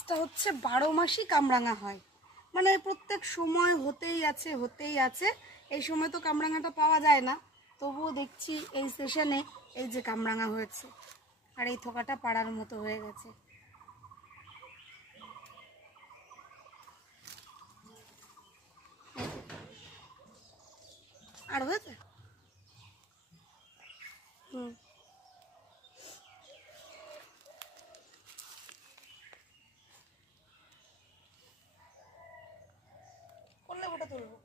গাছটা হচ্ছে 12 মাসই কামরাঙা হয়, মানে প্রত্যেক সময় হতেই আছে। এই সময় তো কামরাঙাটা পাওয়া যায় না, তবুও দেখছি এই সেশনে এই যে কামরাঙা হয়েছে, আর এই থোকাটা পাড়ার মতো হয়ে গেছে। আর হয়েছে কোন লেবুটা তুলবো?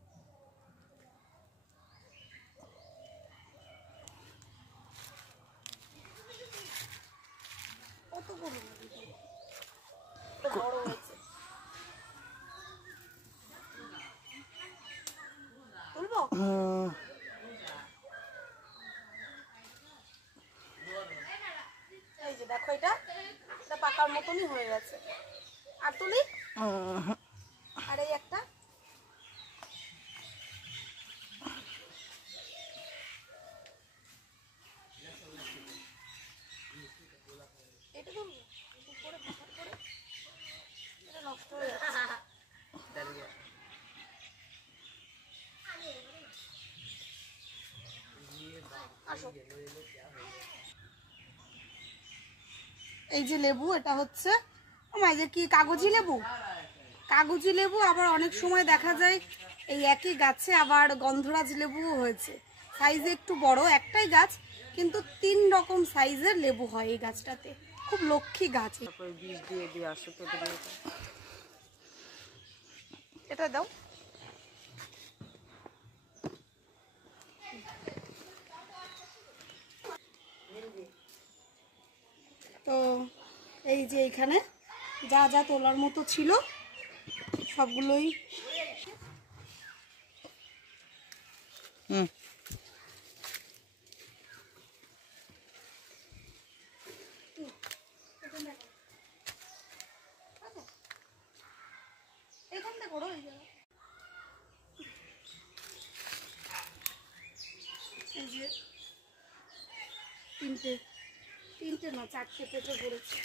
কত বড় বড় হয়েছে, তুলবো? এই যে দেখো, এটা পাকার মতনই হয়ে গেছে। আর তুলি, আর এই একটা এটা তো উপরে পাকা করে এটা নষ্ট হয়ে যাচ্ছে। আসো, এই যে লেবু, এটা হচ্ছে যে কি কাগজি লেবু, কাগজি লেবু। আবার অনেক সময় দেখা যায় এই একই গাছে আবার গন্ধরাজ লেবুও হয়েছে, সাইজে একটু বড়, একটাই গাছ কিন্তু 3 রকম সাইজের লেবু হয় এই গাছটাতে। খুব লক্ষ্মী গাছ। বীজ দিয়ে দিয়ে আসো তো, এটা দাও। তো এই যে এখানে যা যা তোলার মতো ছিল সবগুলোই এইখানটা করো। এই যে তিনটে না 4টে পেঁপে পড়েছে।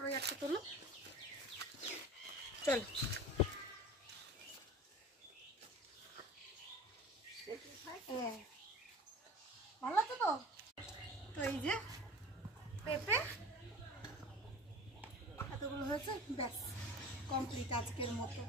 আর একটা তোলো, চল। ভালো লাগছে তো? তো এই যে পেঁপে এতগুলো হয়েছে, ব্যাস কমপ্লিট আজকের মতো।